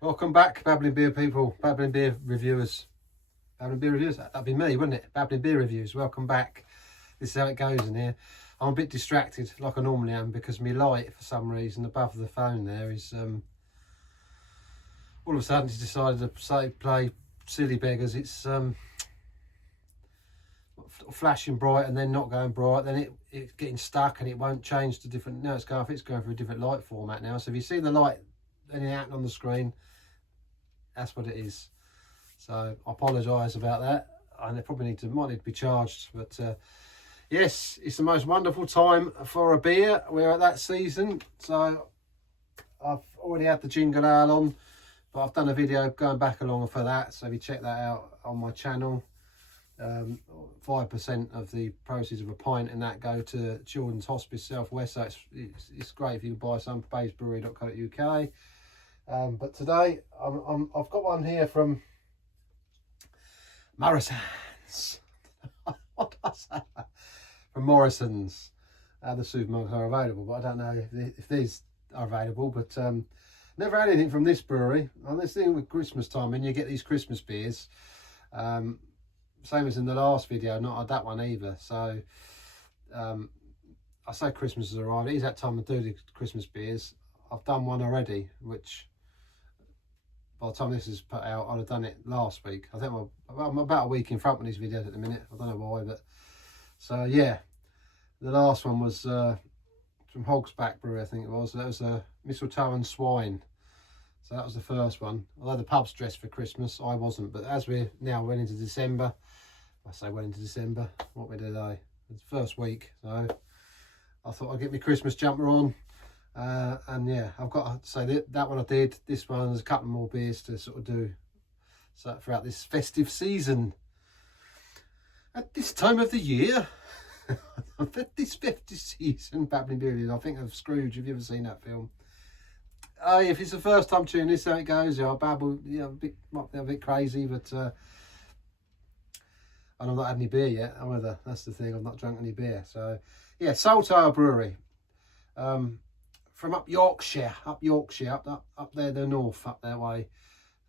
Welcome back, Babbling Beer people, Babbling Beer reviewers. Babbling Beer Reviews, that'd be me, wouldn't it? Babbling Beer Reviews, welcome back. This is how it goes in here. I'm a bit distracted, like I normally am, because my light, for some reason, above the phone there is, all of a sudden it's decided to play silly beggars. It's flashing bright and then not going bright, then it's getting stuck and it won't change to different, now it's going for a different light format now. So if you see the light, anything happen on the screen, that's what it is. So I apologise about that, and they probably might need to be charged. But yes, it's the most wonderful time for a beer. We're at that season, so I've already had the jingle ale on, but I've done a video going back along for that. So if you check that out on my channel, 5% of the proceeds of a pint and that go to Children's Hospice South West. So it's great if you can buy some, babesbrewery.co.uk. But today I've got one here from Morrison's. What did I say? From Morrison's. The supermarkets are available, but I don't know if these are available. But never had anything from this brewery. And this thing with Christmas time, when you get these Christmas beers, same as in the last video, not had that one either. So I say Christmas has arrived. It is that time to do the Christmas beers. I've done one already, which by the time this is put out, I'd have done it last week. I think I'm about a week in front of these videos at the minute. I don't know why, but so yeah, the last one was from Hogsback Brewery, I think it was. That was a mistletoe and swine. So that was the first one. Although the pub's dressed for Christmas, I wasn't. But as we're now went into December, I say went into December. What we did today? It's the first week, so I thought I'd get my Christmas jumper on. And yeah, I've got to say that one I did. This one, there's a couple more beers to sort of do so throughout this festive season. At this time of the year, this festive season, Babbling Beer, I think of Scrooge. Have you ever seen that film? Oh, if it's the first time tuning this, how it goes. Yeah, I babble, might be a bit crazy, but and I've not had any beer yet either. That's the thing, I've not drunk any beer. So yeah, Saltire Brewery. From up Yorkshire, up there, the north, up that way.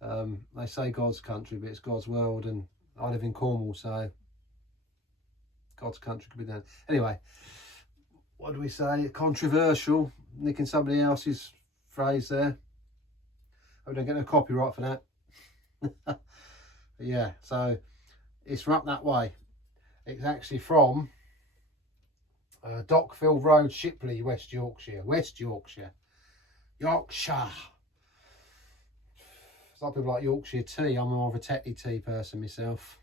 They say God's country, but it's God's world, and I live in Cornwall, so God's country could be down. Anyway, what do we say? Controversial, nicking somebody else's phrase there. I don't get no copyright for that. Yeah, so it's from up that way. It's actually from Dockfield Road, Shipley, West Yorkshire. Yorkshire. A lot of people like Yorkshire tea. I'm more of a Tetley tea person myself.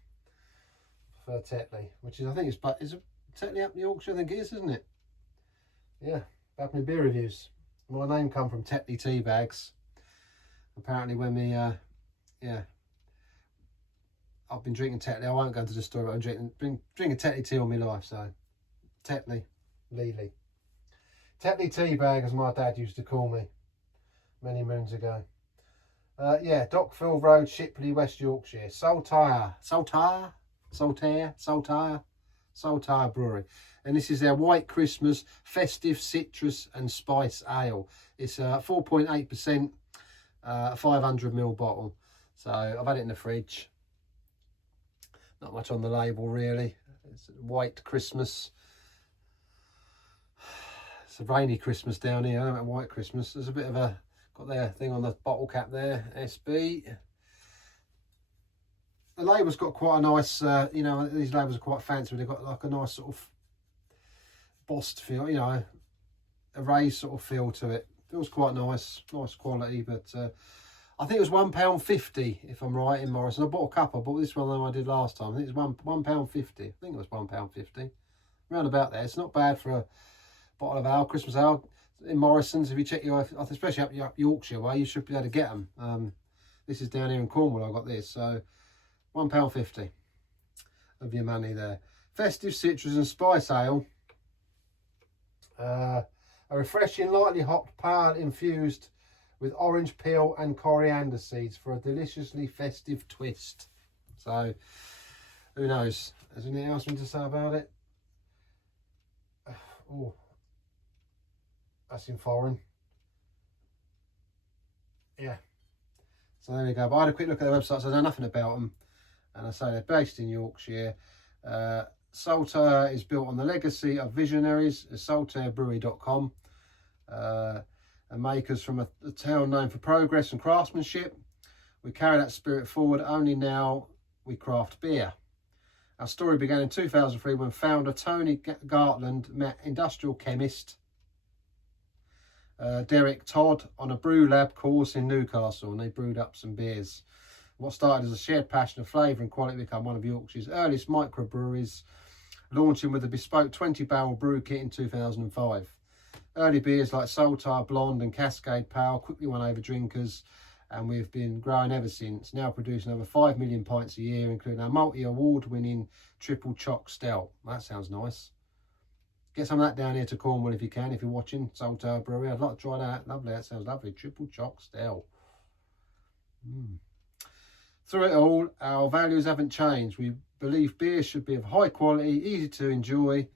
I prefer Tetley, which is, I think is it Tetley up in Yorkshire? I think it is, isn't it? Yeah, Babbling Beer Reviews. My name come from Tetley tea bags. Apparently when we, yeah, I've been drinking Tetley. I won't go into the story, but I'm drinking Tetley tea all my life, so Tetley, Lely. Tetley tea bag, as my dad used to call me many moons ago. Yeah, Dockfield Road, Shipley, West Yorkshire. Saltire Brewery. And this is their White Christmas Festive Citrus and Spice Ale. It's 4.8%, 500ml bottle. So I've had it in the fridge. Not much on the label really. It's White Christmas. It's a rainy Christmas down here. I don't know about White Christmas. There's a bit of a, got their thing on the bottle cap there, SB. The label's got quite a nice, these labels are quite fancy. They've got like a nice sort of bossed feel, a raised sort of feel to it. Feels quite nice quality, but I think it was £1.50 if I'm right in Morrison. I bought a couple. I bought this one than I did last time. I think it was £1.50. I think it was £1.50. Round about there. It's not bad for a bottle of ale, Christmas ale. In Morrison's, if you check especially up Yorkshire way, you should be able to get them. This is down here in Cornwall. I got this, so £1.50 of your money there. Festive Citrus and Spice Ale. A refreshing, lightly hopped, pale infused with orange peel and coriander seeds for a deliciously festive twist. So, who knows? Is there anything else we need to say about it? Oh, that's in foreign. Yeah, So there we go. But I had a quick look at their website, so I know nothing about them. And I say they're based in Yorkshire. Saltaire is built on the legacy of visionaries, saltairebrewery.com. And makers from a town known for progress and craftsmanship. We carry that spirit forward, only now we craft beer. Our story began in 2003 when founder Tony Gartland met industrial chemist Derek Todd on a brew lab course in Newcastle, and they brewed up some beers. What started as a shared passion of flavour and quality became one of Yorkshire's earliest microbreweries, launching with a bespoke 20-barrel brew kit in 2005. Early beers like Saltaire, Blonde and Cascade Pale quickly won over drinkers, and we've been growing ever since, now producing over 5 million pints a year, including our multi-award-winning Triple Choc Stout. That sounds nice. Get some of that down here to Cornwall if you can, if you're watching Saltaire Brewery. I'd like to try that. Lovely, that sounds lovely. Triple Choc Stout. Through it all, our values haven't changed. We believe beer should be of high quality, easy to enjoy,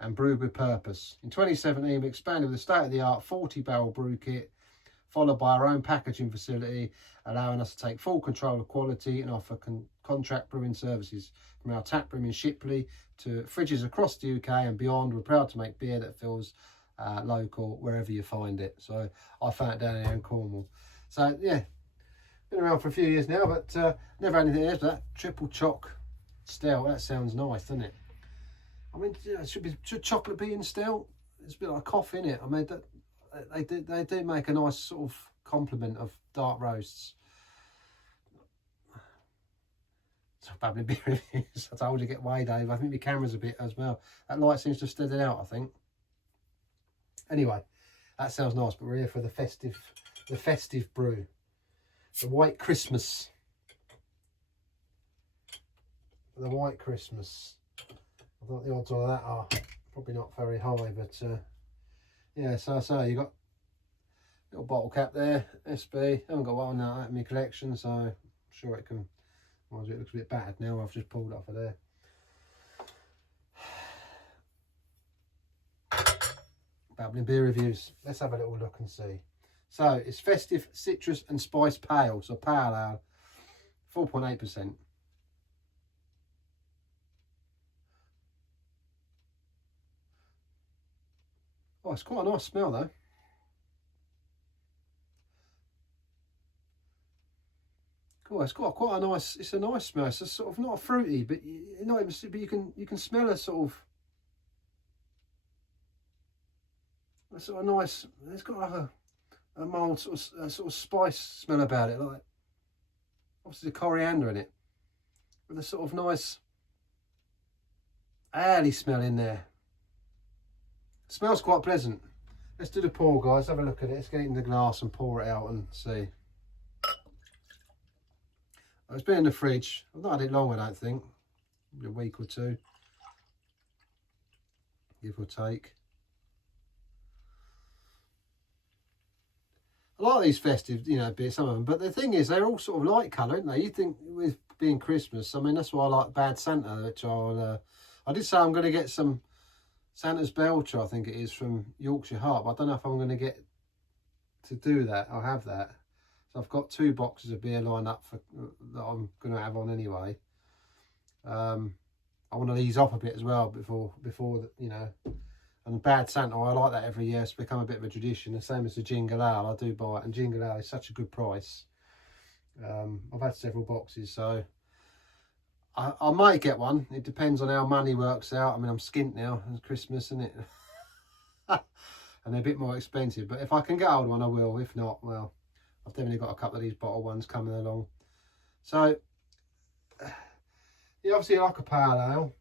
and brewed with purpose. In 2017, we expanded with a state-of-the-art 40-barrel brew kit, followed by our own packaging facility, allowing us to take full control of quality and offer contract brewing services. From our tap room in Shipley to fridges across the UK and beyond, we're proud to make beer that feels local wherever you find it. So I found it down here in Cornwall. So yeah, been around for a few years now, but never had anything else. That Triple Choc Stout, that sounds nice, doesn't it? I mean, should chocolate be in stout? It's a bit like coffee, innit? I mean, they do make a nice sort of complement of dark roasts. So Babbling beer reviews. I told you get way, Dave. I think my camera's a bit as well. That light seems to have steadied out, I think. Anyway, that sounds nice, but we're here for the festive brew. The White Christmas. The White Christmas. I thought the odds on that are probably not very high, but yeah, so you got a little bottle cap there, SB. I haven't got one like that in my collection, so I'm sure it can. Well, it looks a bit battered now. I've just pulled it off of there. Babbling beer reviews. Let's have a little look and see. So it's festive citrus and spice pale, so pale ale, 4.8%. Oh, it's quite a nice smell though. Cool, it's got quite a nice. It's a nice smell. It's a sort of not a fruity, but not even. But you can smell a sort of nice. It's got like a mild sort of spice smell about it, like obviously the coriander in it, with a sort of nice early smell in there. It smells quite pleasant. Let's do the pour, guys. Have a look at it. Let's get it in the glass and pour it out and see. It's been in the fridge. I've not had it long, I don't think. Maybe a week or two, give or take. I like these festive, beers, some of them. But the thing is, they're all sort of light colour, aren't they? You think with being Christmas, I mean, that's why I like Bad Santa, which I did say I'm going to get some Santa's Belcher, I think it is, from Yorkshire Heart. But I don't know if I'm going to get to do that. I'll have that. So I've got 2 boxes of beer lined up that I'm going to have on anyway. I want to ease off a bit as well before And Bad Santa, I like that every year. It's become a bit of a tradition. The same as the Jingle Ale, I do buy it, and Jingle Ale is such a good price. I've had several boxes, so I might get one. It depends on how money works out. I mean, I'm skint now. It's Christmas, isn't it? And they're a bit more expensive. But if I can get hold of one, I will. If not, well, I've definitely got a couple of these bottle ones coming along. So, yeah, obviously I like a pale ale.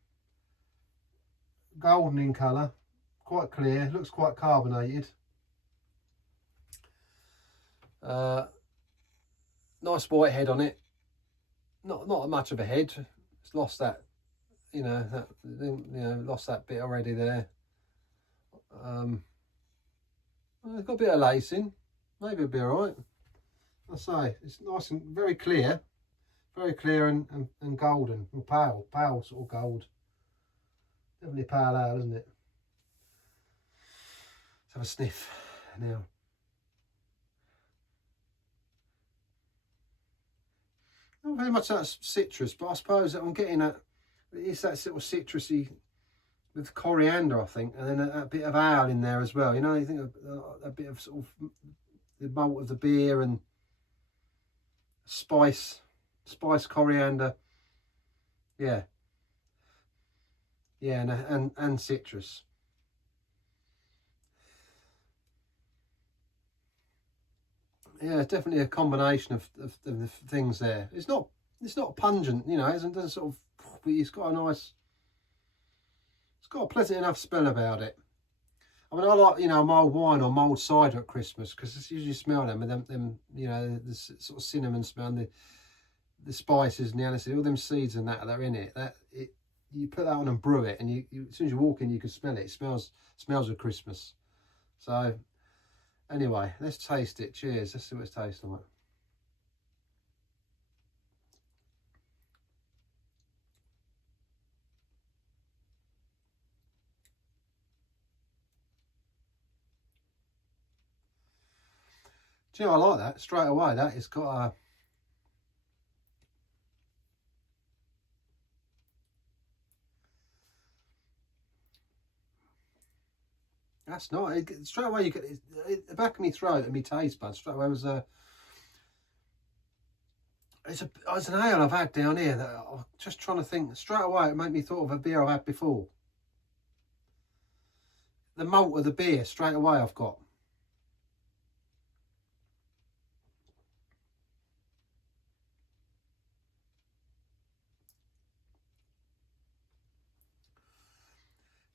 Golden in colour. Quite clear. Looks quite carbonated. Nice white head on it. Not much of a head. It's lost that, lost that bit already there. It's got a bit of lacing. Maybe it'll be all right. I say it's nice and very clear and golden, and pale sort of gold. Definitely pale ale, isn't it? Let's have a sniff now. not very much that citrus, but I suppose that I'm getting that, it's that sort of citrusy with coriander, I think, and then a bit of ale in there as well. You know, you think of a bit of sort of the malt of the beer and spice, coriander, yeah, and citrus. Yeah, it's definitely a combination of the things there. It's not pungent, you know. It doesn't sort of, but it's got a pleasant enough smell about it. I mean, I like, you know, mulled wine or mulled cider at Christmas because it's usually smell them, and them, you know, the sort of cinnamon smell, and the spices and the aniseed, all them seeds and that are in it. You put that on and brew it, and you as soon as you walk in, you can smell it. It smells of Christmas. So anyway, let's taste it. Cheers. Let's see what it's tasting like. Do you know, I like that straight away. That it's got a, that's nice. Straight away you get the back of my throat and my taste buds. Straight away was it's an ale I've had down here that I'm just trying to think. Straight away it made me thought of a beer I've had before. The malt of the beer straight away I've got.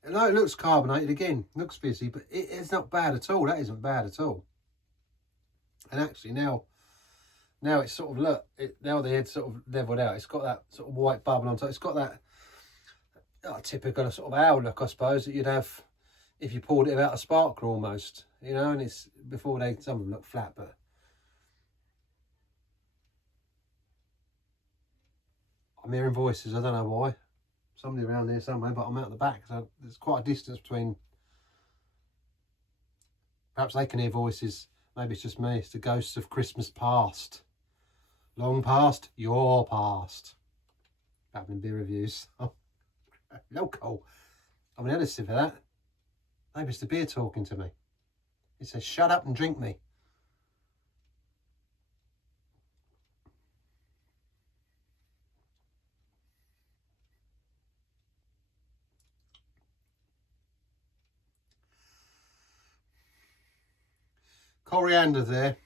I know it looks carbonated again, looks fizzy, but it's not bad at all. That isn't bad at all. And actually now it's sort of, look, now the head's sort of leveled out. It's got that sort of white bubble on top. It's got that typical sort of ale look, I suppose, that you'd have if you poured it out a sparkler almost, you know. And it's before some of them look flat, but I'm hearing voices. I don't know why. Somebody around here somewhere, but I'm out the back, so there's quite a distance between. Perhaps they can hear voices. Maybe it's just me. It's the ghosts of Christmas past. Long past, your past. Babbling beer reviews. Oh, local. I'm an editor for that. Maybe it's the beer talking to me. It says, shut up and drink me. Coriander there.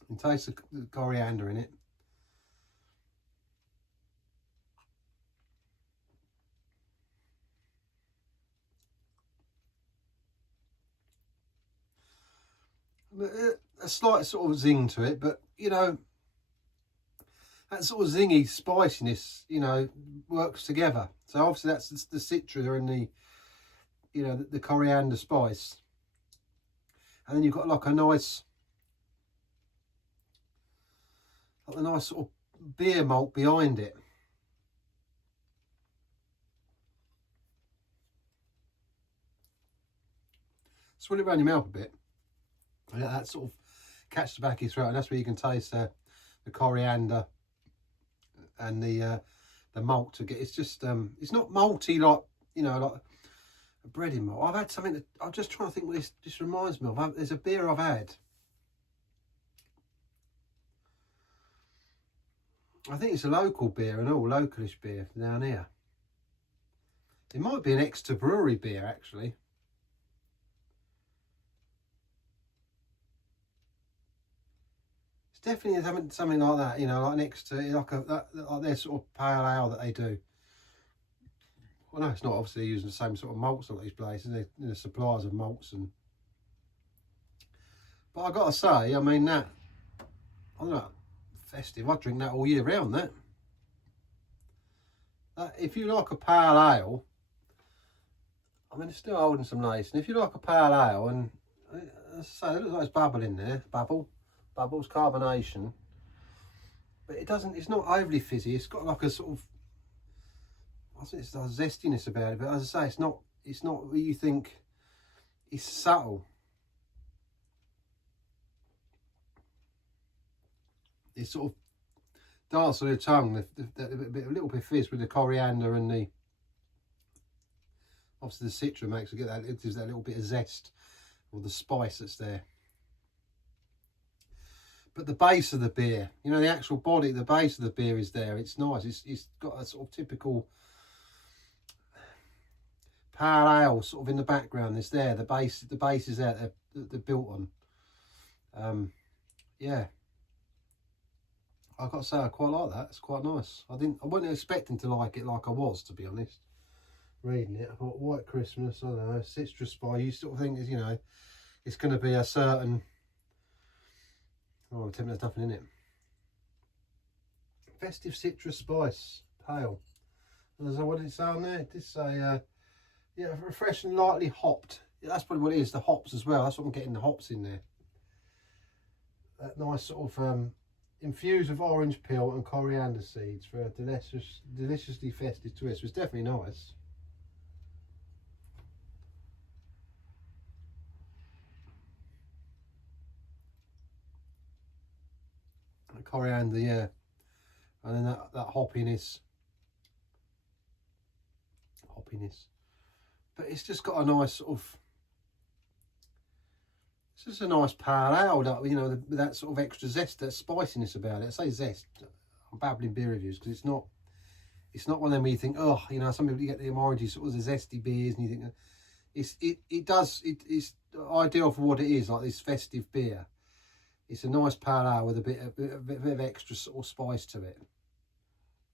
You can taste the coriander in it. A slight sort of zing to it, but you know, that sort of zingy spiciness, you know, works together. So obviously that's the citra and the, you know, the coriander spice. And then you've got like a nice sort of beer malt behind it. Swirl it around your mouth a bit. And that sort of catch the back of your throat, and that's where you can taste the coriander and the malt to get. It's just it's not malty like, you know, like a bready malt. I've had something that I'm just trying to think what this reminds me of. There's a beer I've had. I think it's a local beer, an all localish beer down here. It might be an Exeter Brewery beer actually. It's definitely something like that, you know, like next to like their sort of pale ale that they do. Well, no, it's not. Obviously they're using the same sort of malts at these places. They're suppliers of malts, and but I gotta say, I mean, that, I don't know, festive, I drink that all year round. That if you like a pale ale, I mean, it's still holding some nice. And if you like a pale ale, and as I say, it looks like it's bubble in there, bubbles, carbonation, but it's not overly fizzy. It's got like a sort of, I think it's a zestiness about it, but as I say, it's not what you think. It's subtle. It's sort of dance on your tongue, a little bit of fizz with the coriander and the, obviously the citra makes it get that, it gives that little bit of zest, or the spice that's there. But the base of the beer, you know, the actual body, the base of the beer is there. It's nice. It's got a sort of typical pale ale sort of in the background. It's there. The base is there. They're built on. Yeah, I've got to say I quite like that. It's quite nice. I wasn't expecting to like it like I was, to be honest. Reading it, I thought White Christmas, I don't know, citrus&spice. You sort of think, you know, it's going to be a certain. Oh, I'm tempted, there's nothing in it. Festive citrus&spice pale. So what did it say on there? It did say, yeah, refreshing, lightly hopped. Yeah, that's probably what it is. The hops as well. That's what I'm getting. The hops in there. That nice sort of infused with orange peel and coriander seeds for a deliciously festive twist. It's definitely nice. The coriander, yeah, and then that hoppiness, but it's just got a nice sort of. It's just a nice pale ale, that, you know, with that sort of extra zest, that spiciness about it. I say zest. I'm babbling beer reviews because it's not one of them where you think, oh, you know, some people get the orangey sort of the zesty beers and you think it's ideal for what it is, like this festive beer. It's a nice pale ale with a bit of extra sort of spice to it,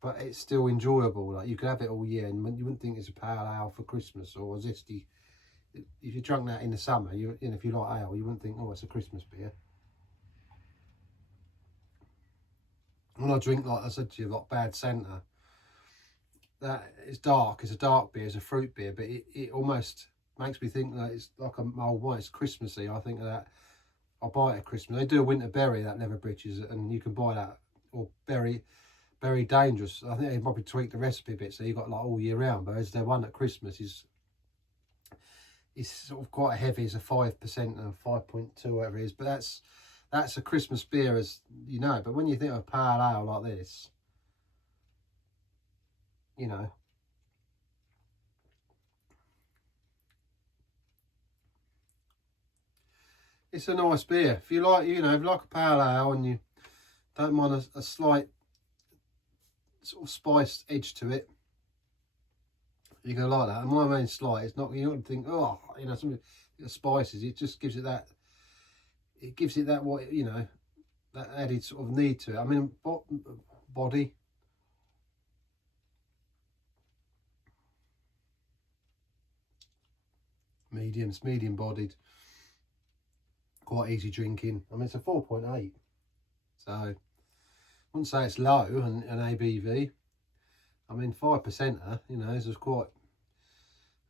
but it's still enjoyable. Like you could have it all year, and you wouldn't think it's a pale ale for Christmas or a zesty. If you drank that in the summer, you know, if you like ale, you wouldn't think, oh, it's a Christmas beer. When I drink, like I said to you, like Bad Santa, that is dark. It's a dark beer. It's a fruit beer, but it almost makes me think that it's like a mulled wine. It's Christmassy. I think of that. I'll buy it at Christmas. They do a winter berry, that Leather Britches, and you can buy that, or berry dangerous. I think they probably tweak the recipe a bit, so you got like all year round. But as the one at Christmas is sort of quite heavy. It's a 5% or 5.2, whatever it is. But that's a Christmas beer, as you know. But when you think of a pale ale like this, you know, it's a nice beer. If you like, you know, if you like a pale ale and you don't mind a slight sort of spiced edge to it, you're gonna like that. And my main slight, it's not, you're not gonna think, oh, you know, some spices. It just gives it that. It gives it that, what, you know, that added sort of need to it. I mean, body. It's medium bodied. Quite easy drinking. I mean, it's a 4.8, so I wouldn't say it's low an ABV. I mean, 5%er, you know, this is quite.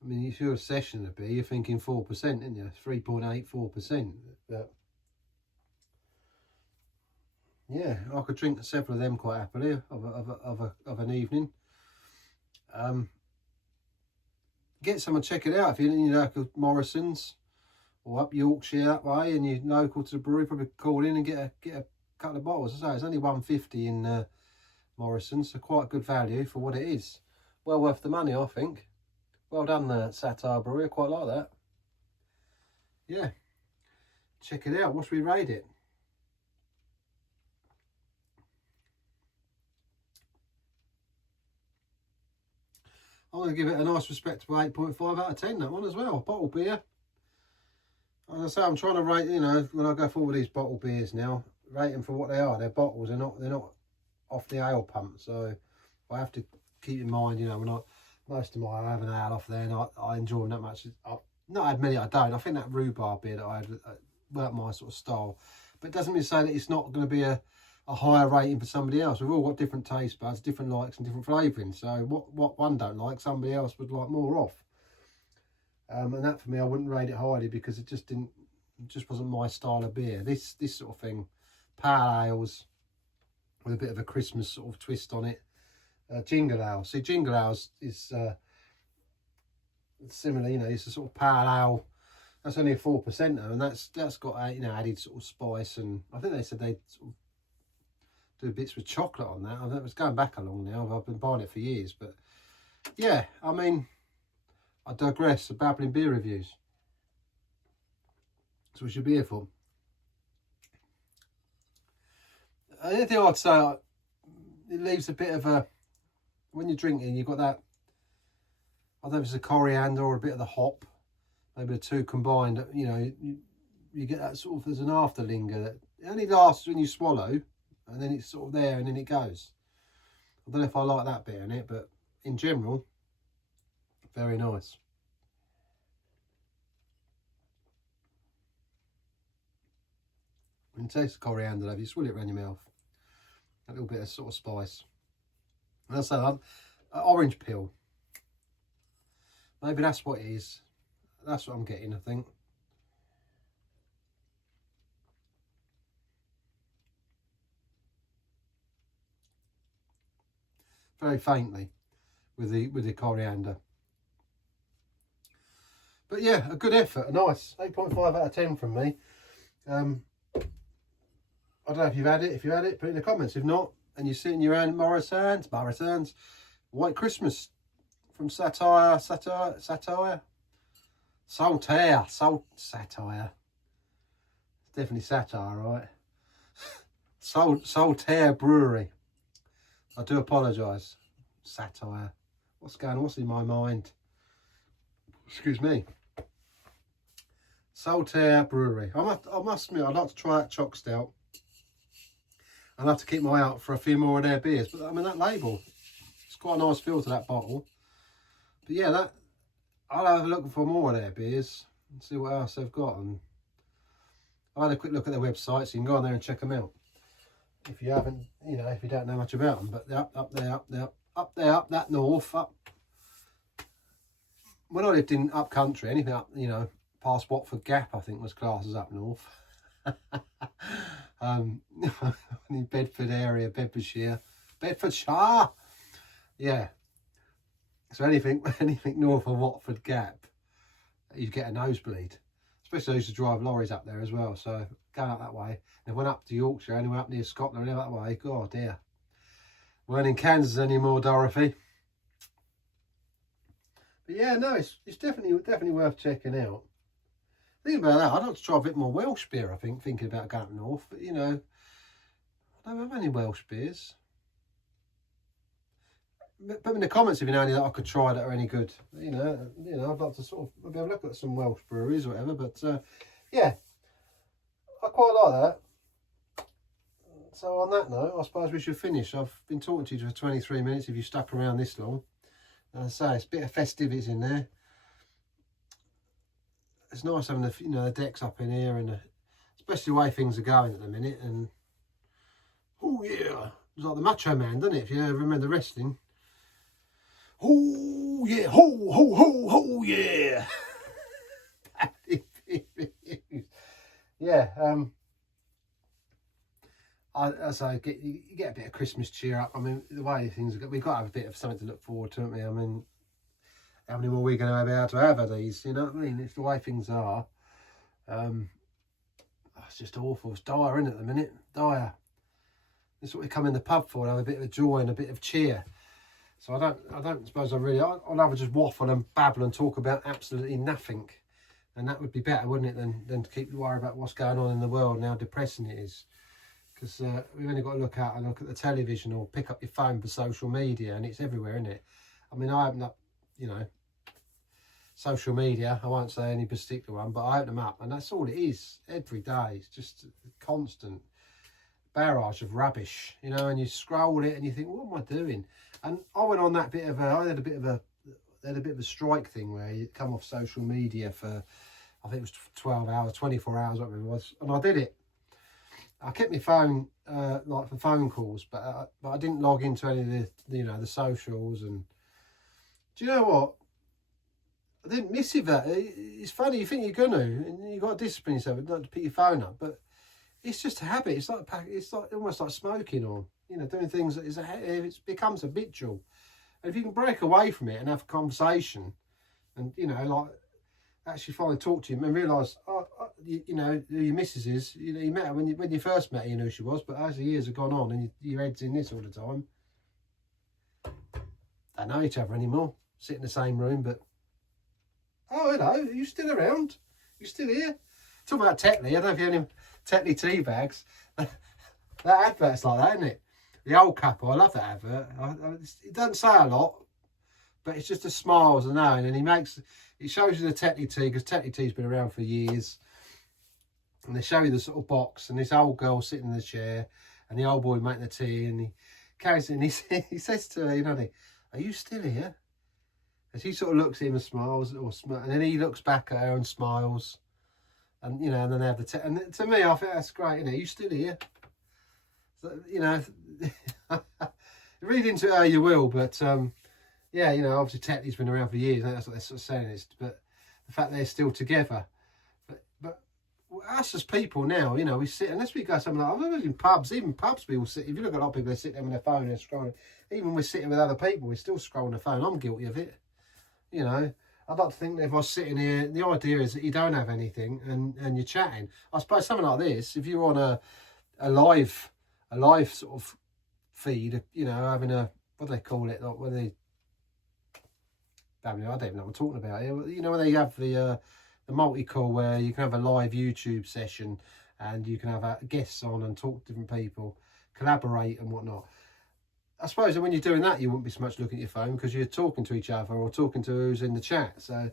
I mean, if you're a session of beer, you're thinking 4%, isn't you? 3.8, 4%. But yeah, I could drink several of them quite happily of an evening. Get someone, check it out if you're in your local Morrison's or up Yorkshire that way, and you're local to the brewery. Probably call in and get a couple of bottles. I say it's only $1.50 in Morrison's, so quite good value for what it is. Well worth the money, I think. Well done, Satire Brewery. I quite like that. Yeah, check it out. What should we rate it? I'm going to give it a nice respectable 8.5 out of 10, that one as well. Bottle beer. As I say, I'm trying to rate, you know, when I go forward these bottle beers now, rate them for what they are. They're bottles. They're not off the ale pump. So I have to keep in mind, you know, most of my, I have an ale off there and I enjoy them that much. Not admit it, I don't. I think that rhubarb beer that I had weren't my sort of style. But it doesn't mean to say that it's not going to be a higher rating for somebody else. We've all got different taste buds, different likes and different flavourings. So what one don't like, somebody else would like more of. And that for me, I wouldn't rate it highly because it just wasn't my style of beer. This sort of thing, pale ales with a bit of a Christmas sort of twist on it. Jingle ale. See, jingle ale is similar, you know, it's a sort of pale ale. That's only a 4%er, and that's got, you know, added sort of spice, and I think they said they sort of do bits with chocolate on that. I think it's going back along now. I've been buying it for years, but yeah, I mean, I digress. The Babbling beer reviews. So we should be here for. The only thing I'd say, it leaves a bit of a, when you're drinking, you've got that, I don't know if it's a coriander or a bit of the hop, maybe the two combined, you know, you get that sort of, there's an afterlinger that it only lasts when you swallow, and then it's sort of there and then it goes. I don't know if I like that bit in it, but in general, very nice. You can taste the coriander, if you swirl it around your mouth, a little bit of sort of spice. And I say that, orange peel. Maybe that's what it is. That's what I'm getting, I think. Very faintly with the coriander. But yeah, a good effort, a nice 8.5 out of 10 from me. I don't know if you've had it. If you had it, put it in the comments. If not, and you're sitting around Morrison's, White Christmas from Satire. Satire. It's definitely satire, right? Saltaire Brewery. I do apologise. Satire. What's going on? What's in my mind? Excuse me. Saltaire Brewery. I must admit, I'd like to try that choc stout. I'll have to keep my eye out for a few more of their beers. But I mean, that label, it's quite a nice feel to that bottle. But yeah, I'll have a look for more of their beers and see what else they've got. And I had a quick look at their website, so you can go on there and check them out. If you haven't, you know, if you don't know much about them. But they're up that north, up. When I lived in up country, anything up, you know, past Watford Gap, I think was classed as up north. In Bedford area, Bedfordshire, yeah. So anything north of Watford Gap, you get a nosebleed. Especially those who drive lorries up there as well. So going up that way, and went up to Yorkshire, and went up near Scotland, and that way. God dear, weren't in Kansas anymore, Dorothy. But yeah, no, it's definitely worth checking out. Think about that. I'd like to try a bit more Welsh beer, I think, thinking about going up north. But, you know, I don't have any Welsh beers. Put in the comments if you know any that I could try that are any good. You know, I'd like to sort of maybe have a look at some Welsh breweries or whatever. But, yeah, I quite like that. So on that note, I suppose we should finish. I've been talking to you for 23 minutes if you stuck around this long. As I say, it's a bit of festivities in there. It's nice having the, you know, the decks up in here, and especially the way things are going at the minute. And oh yeah, it's like the Macho Man, doesn't it? If you ever remember the wrestling. Oh yeah, ho ho ho ho yeah. Yeah. I say you get a bit of Christmas cheer up. I mean, the way things are, we've got to have a bit of something to look forward to, haven't we? I mean, how many more are we going to be able to have of these? You know what I mean? It's the way things are. It's just awful. It's dire, isn't it, at the minute? Dire. That's what we come in the pub for, to have a bit of joy and a bit of cheer. So I don't suppose I'd rather just waffle and babble and talk about absolutely nothing. And that would be better, wouldn't it, than to keep worrying about what's going on in the world and how depressing it is. Because we've only got to look at the television or pick up your phone for social media, and it's everywhere, isn't it? I mean, I open up, you know, social media, I won't say any particular one, but I open them up, and that's all it is every day. It's just a constant barrage of rubbish, you know, and you scroll it and you think, what am I doing? And I went on that bit of I had a bit of a strike thing where you come off social media for, I think it was 12 hours, 24 hours, whatever it was, and I did it. I kept my phone like for phone calls, but I didn't log into any of the, you know, the socials. And do you know what? I didn't miss it. That it's funny. You think you're gonna, and you got to discipline yourself not to pick your phone up, but it's just a habit. It's like almost like smoking, or, you know, doing things that it becomes habitual. And if you can break away from it and have a conversation, and, you know, like actually finally talk to him and realise, you know, who your missus is. You know, you met her when you first met her, you knew who she was, but as the years have gone on and your head's in this all the time, don't know each other anymore. Sit in the same room, but oh, hello, are you still around? You still here? Talk about Tetley. I don't know if you have any Tetley tea bags. That advert's like that, isn't it? The old couple, I love that advert. It doesn't say a lot, but it's just the smiles and knowing, and it shows you the Tetley tea, because Tetley tea's been around for years, and they show you the sort of box, and this old girl sitting in the chair, and the old boy making the tea, and he carries it, and he says to her, you know, are you still here? And she sort of looks at him and smiles, and then he looks back at her and smiles, and you know, and then they have the tea. And to me, I think that's great, isn't it? Are you still here? So, you know, read into it how you will, but yeah, you know, obviously Tetley's been around for years. That's what they're sort of saying is, but the fact they're still together. But us as people now, you know, we sit, unless we go somewhere like, I've in pubs, even pubs people sit, if you look at a lot of people, they sit there with their phone and scrolling. Even when we're sitting with other people, we're still scrolling the phone. I'm guilty of it. You know, I'd like to think that if I was sitting here, the idea is that you don't have anything and you're chatting. I suppose something like this, if you're on a live sort of feed, you know, having what do they call it? Like when they, Babbling, I don't even know what I'm talking about. You know, when they have the multi-call where you can have a live YouTube session and you can have guests on and talk to different people, collaborate and whatnot. I suppose that when you're doing that, you wouldn't be so much looking at your phone because you're talking to each other or talking to who's in the chat. So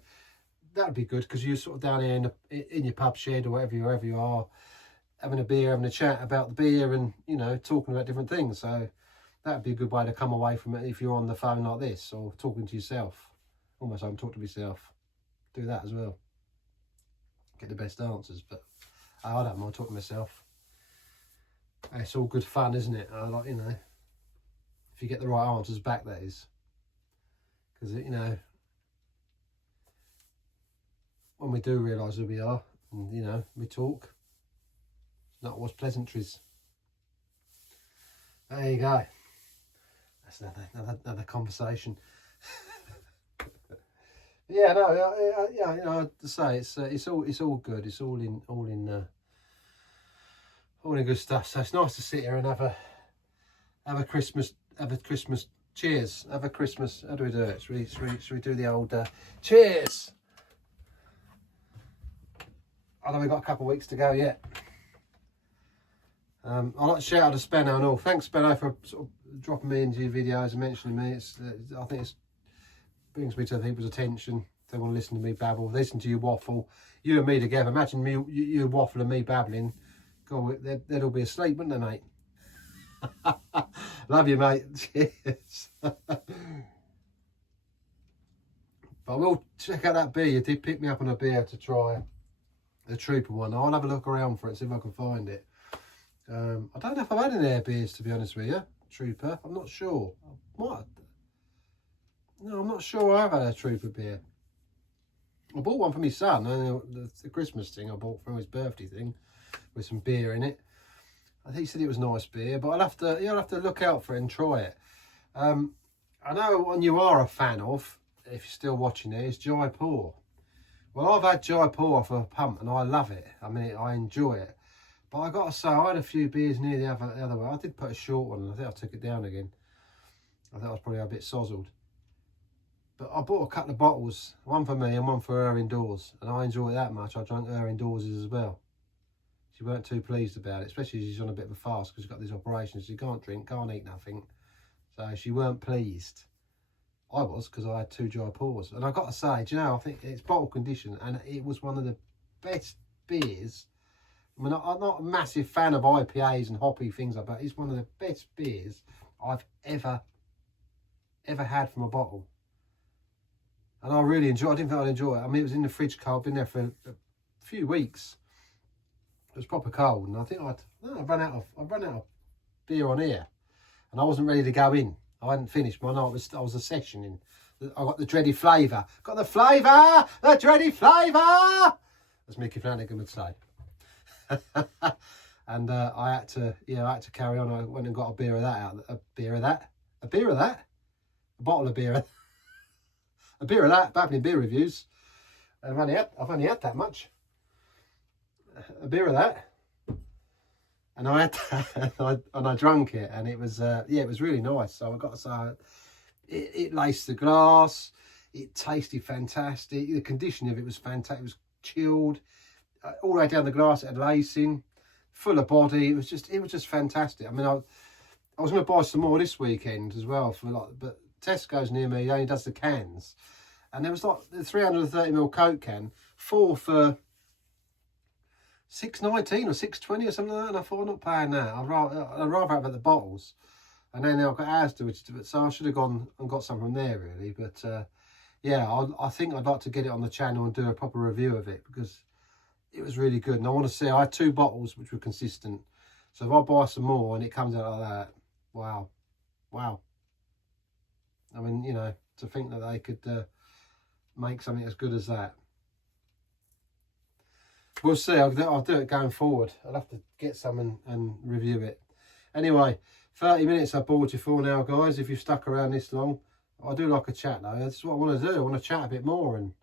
that'd be good because you're sort of down here in your pub shed or wherever you are, having a beer, having a chat about the beer and, you know, talking about different things. So that'd be a good way to come away from it if you're on the phone like this or talking to yourself. Almost I'm talking to myself. Do that as well. Get the best answers, but I don't mind talking to myself. It's all good fun, isn't it? I like, you know, if you get the right answers back, that is. Because, you know, when we do realise who we are, and, you know, we talk, it's not always pleasantries. There you go. That's another conversation. Yeah, no, yeah, you know, to say it's all good. It's all in good stuff. So it's nice to sit here and have a Christmas cheers. Have a Christmas. How do we do it? Should we do the old cheers? I know we've got a couple of weeks to go yet. I'd like to shout out to Spenno and all. Thanks, Spenno, for sort of dropping me into your videos and mentioning me. I think it brings me to people's attention. They want to listen to me babble, listen to you waffle. You and me together. Imagine me, you waffle and me babbling. God, they'd all be asleep, wouldn't they, mate? Love you, mate. Cheers. But I will check out that beer. You did pick me up on a beer to try the Trooper one. I'll have a look around for it, see if I can find it. I don't know if I've had any air beers, to be honest with you. Trooper, I'm not sure. What? No, I'm not sure I've had a Trooper beer. I bought one for my son, and the Christmas thing I bought for his birthday thing with some beer in it. I think he said it was nice beer, but you'll have to look out for it and try it. I know one you are a fan of, if you're still watching it, is Jaipur. Well, I've had Jaipur for a pump and I love it. I mean, I enjoy it. But I got to say, I had a few beers near the other way. I did put a short one and I think I took it down again. I think I was probably a bit sozzled. But I bought a couple of bottles, one for me and one for her indoors. And I enjoy it that much. I drank her indoors as well. She weren't too pleased about it, especially as she's on a bit of a fast because she's got these operations. She can't drink, can't eat nothing. So she weren't pleased. I was, because I had 2 Jaipurs. And I got to say, do you know, I think it's bottle condition and it was one of the best beers. I mean, I'm not a massive fan of IPAs and hoppy things like that. It's one of the best beers I've ever had from a bottle. And I really enjoyed it. I didn't think I'd enjoy it. I mean, it was in the fridge cold. Been there for a few weeks. It was proper cold. And I think I'd run out of beer on here. And I wasn't ready to go in. I hadn't finished my night. I was a session in. I got the dreaded flavour. Got the flavour! The dreaded flavour! As Mickey Flanagan would say. And I had to carry on. I went and got a beer of that out. A beer of that? A bottle of beer. A beer of that. Babbling beer reviews. And I've only had that much. A beer of that. And I had that, and I drank it, and it was yeah, it was really nice. So I've got to say, it laced the glass. It tasted fantastic. The condition of it was fantastic. It was chilled all the way down the glass. It had lacing, full of body. It was just fantastic. I mean, I was going to buy some more this weekend as well for but Tesco's near me only does the cans, and there was like the 330ml Coke can, 4 for £6.19 or £6.20 or something like that, and I thought, I'm not paying that. I'd rather have at the bottles. And then I've got Asda, so I should have gone and got some from there really. But yeah, I think I'd like to get it on the channel and do a proper review of it, because it was really good. And I want to see, I had 2 bottles which were consistent. So if I buy some more and it comes out like that, wow. I mean, you know, to think that they could make something as good as that. We'll see. I'll do it going forward. I'll have to get some and review it. Anyway, 30 minutes I bored you for now, guys. If you've stuck around this long, I do like a chat though. That's what I want to do. I want to chat a bit more. And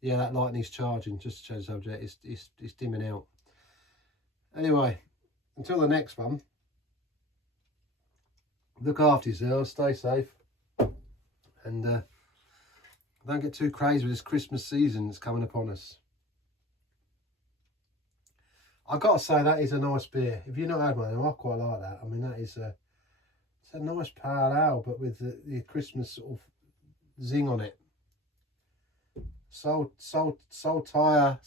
yeah, that lightning's charging, just to change the subject. It's dimming out. Anyway, until the next one, look after yourselves, stay safe, and don't get too crazy with this Christmas season that's coming upon us. I've got to say, that is a nice beer. If you've not had one, I quite like that. I mean, it's a nice pale ale, but with the Christmas sort of zing on it. Saltire,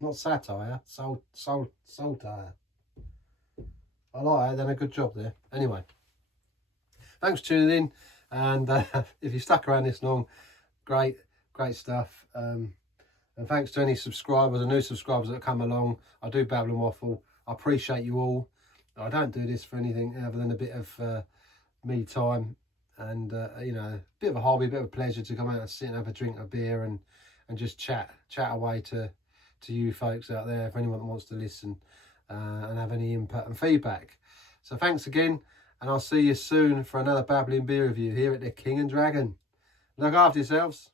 not satire, saltire. I like it. Done a good job there. Anyway, thanks for tuning in, and if you stuck around this long, great stuff. And thanks to any subscribers and new subscribers that come along. I do babble and waffle. I appreciate you all. I don't do this for anything other than a bit of me time, and you know, a bit of a hobby, a bit of a pleasure to come out and sit and have a drink of beer and just chat away to you folks out there, for anyone that wants to listen and have any input and feedback. So thanks again, and I'll see you soon for another Babbling beer review here at the King and Dragon. Look after yourselves.